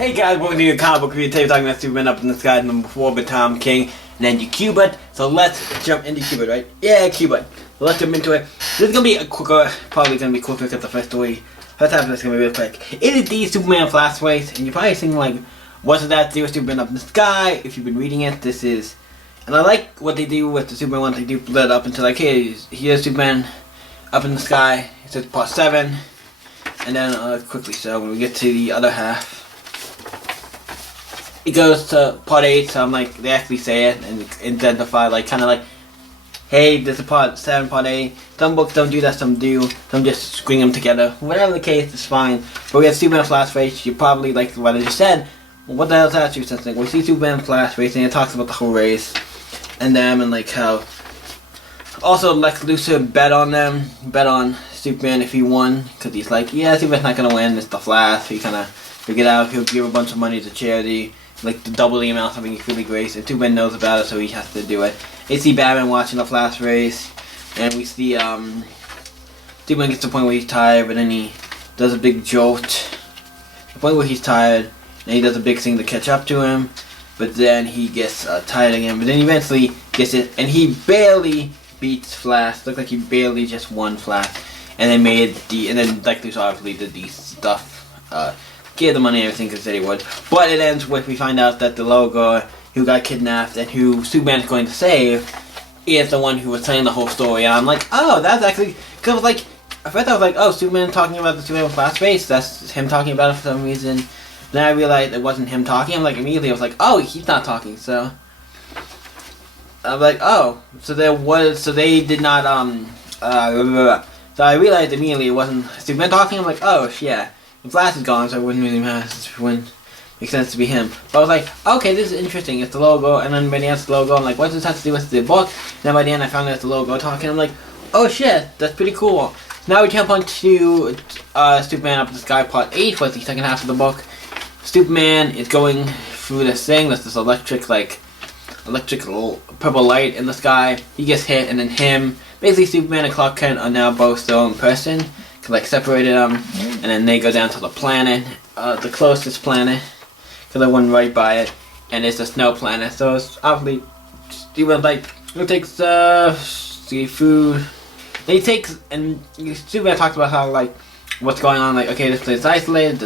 Hey guys, welcome to your comic book review. Today we're talking about Superman Up in the Sky number 4 by Tom King and Andy Kubert. So let's jump into Kubert, right? Yeah, Kubert. So let's jump into it. This is gonna be a quicker, probably gonna be quicker because the first story. First half of this is gonna be real quick. It is the Superman Flashpoint, and you're probably thinking like, what's that to do with Superman Up in the Sky? If you've been reading it, this is, and I like what they do with the Superman ones. They do split it up into like, hey, here's Superman Up in the Sky. It's at part 7, and then quickly. So when we get to the other half. It goes to part 8, so I'm like, they actually say it and identify, like, kind of like, hey, this is part 7, part 8. Some books don't do that, some do. Some just string them together. Whatever the case, it's fine. But we have Superman Flash Race. You probably, like what I just said, well, what the hell is that? You said, we see Superman Flash Race, and it talks about the whole race and them, and like how. Also, Lex Luthor bet on Superman if he won, because he's like, yeah, Superman's not gonna win. It's the Flash. He kind of figured out he'll give a bunch of money to charity. Like to double the amount, something really great, and Superman knows about it, so he has to do it. We see Batman watching the Flash race, and we see Superman gets to the point where he's tired, but then he does a big jolt. The point where he's tired, and he does a big thing to catch up to him, but then he gets tired again. But then he eventually gets it, and he barely beats Flash. Looks like he barely just won Flash, and then like there's obviously did the stuff. Gave the money and everything because they would. But it ends with we find out that the Logo who got kidnapped and who Superman's going to save is the one who was telling the whole story. And I'm like, oh, that's actually, because like, at first I was like, oh, Superman talking about the Superman Flash race, that's him talking about it for some reason. Then I realized it wasn't him talking. I'm like, immediately I was like, oh, he's not talking. So I'm like, oh, so they did not so I realized immediately it wasn't Superman talking. I'm like, oh, yeah. The Flash is gone, so it wouldn't really matter. It wouldn't make sense to be him. But I was like, okay, this is interesting. It's the Logo, and then by the end it's the Logo. I'm like, what does this have to do with the book? And then by the end I found out it's the Logo talking. I'm like, oh shit, that's pretty cool. Now we jump on to Superman Up in the Sky Part 8, what's the second half of the book. Superman is going through this thing. There's this electric little purple light in the sky. He gets hit, and then basically Superman and Clark Kent are now both their own person. Like separated them, and then they go down to the planet, the closest planet, because I went right by it, and it's a snow planet. So it's obviously, it takes food. Superman talks about how like what's going on. Like, okay, this place is isolated.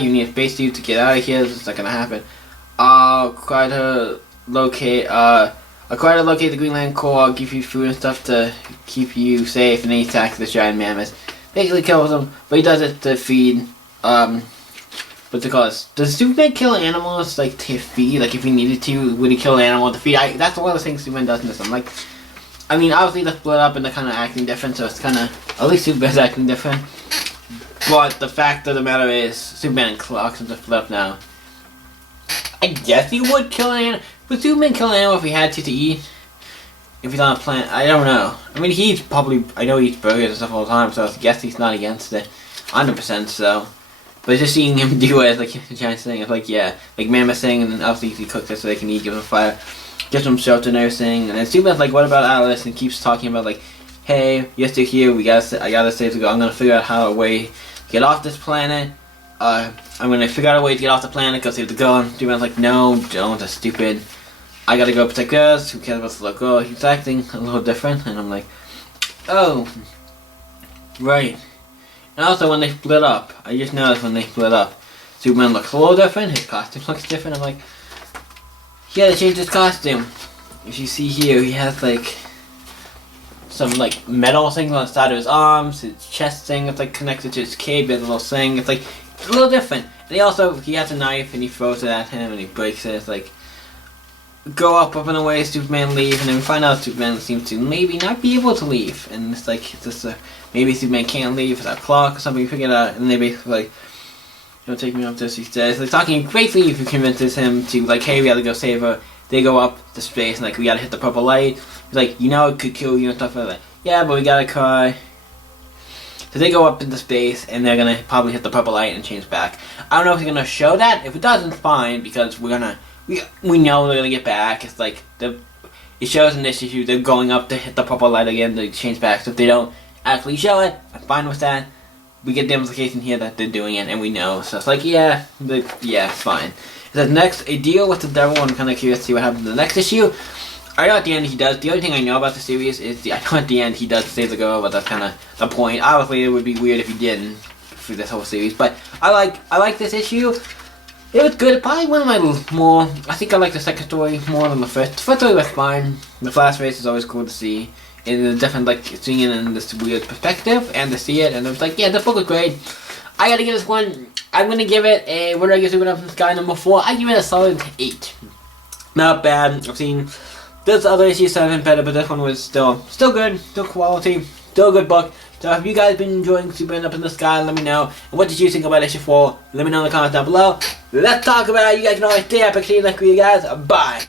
You need a spacesuit to get out of here. This is not gonna happen. I'll try to locate the Greenland Corps. I'll give you food and stuff to keep you safe, and then he attacks the giant mammoth. Basically kills him, but he does it to feed, what's it called? Does Superman kill animals, like, to feed? Like, if he needed to, would he kill an animal to feed? That's one of the things Superman does in this. I'm like, I mean, obviously they're split up and they're kind of acting different, so it's kind of, at least Superman's acting different. But the fact of the matter is, Superman and Clark are split up now. I guess he would kill an animal. Would Superman kill an animal if he had to eat? If he's on a planet, I don't know. I mean, I know he eats burgers and stuff all the time, so I guess he's not against it 100%, so. But just seeing him do it, like, a giant thing, it's like, yeah, like Mammoth thing, and then obviously he cooks it so they can eat, give them fire, gives them shelter and everything, and then Superman's like, what about Alice, and keeps talking about, like, hey, you're still here, I gotta save the girl, I'm gonna figure out how a way to get off this planet, I'm gonna figure out a way to get off the planet, go save the girl, and Superman's like, no, don't, that's stupid. I gotta go protect girls, who cares about the little girl? He's acting a little different, and I'm like, oh, right. And also when they split up, I just noticed when they split up, Superman looks a little different, his costume looks different. I'm like, he had to change his costume. If you see here, he has like, some like metal thing on the side of his arms, his chest thing, it's like connected to his cape, there's a little thing, it's like, a little different. And he has a knife, and he throws it at him, and he breaks it, it's like, go up and away, Superman leave, and then we find out Superman seems to maybe not be able to leave, and it's like, maybe Superman can't leave without Clark or something, you figure it out, and they basically like, take me up this, he says, like talking, basically if he convinces him to like, hey, we gotta go save her, they go up to space, and like, we gotta hit the purple light, he's like, it could kill you and stuff like that, yeah, but we gotta try. So they go up into space, and they're gonna probably hit the purple light and change back. I don't know if they're gonna show that, if it doesn't, fine, because we know they're gonna get back. It's like it shows in this issue they're going up to hit the purple light again to change back. So if they don't actually show it, I'm fine with that. we get the implication here that they're doing it, and we know. So it's like, yeah, it's fine. It says next, a deal with the devil. I'm kind of curious to see what happens in the next issue. I know at the end he does. The only thing I know about the series is I know at the end he does save the girl, but that's kind of the point. Obviously, it would be weird if he didn't for this whole series. But I like this issue. It was good. Probably one of my more. I think I like the second story more than the first. The first story was fine. The Flash race is always cool to see. And it's definitely like seeing it in this weird perspective and to see it, and it was like, yeah, the book was great. I gotta give this one. I'm gonna give it a. What do I give it up in Sky number 4? I give it a solid 8. Not bad. I've seen this other issues that have been better, but this one was still good, still quality, still a good book. So if you guys been enjoying Superman Up in the Sky, let me know. And what did you think about issue 4? Let me know in the comments down below. Let's talk about it. You guys can always stay up. I'll see you next week, guys. Bye.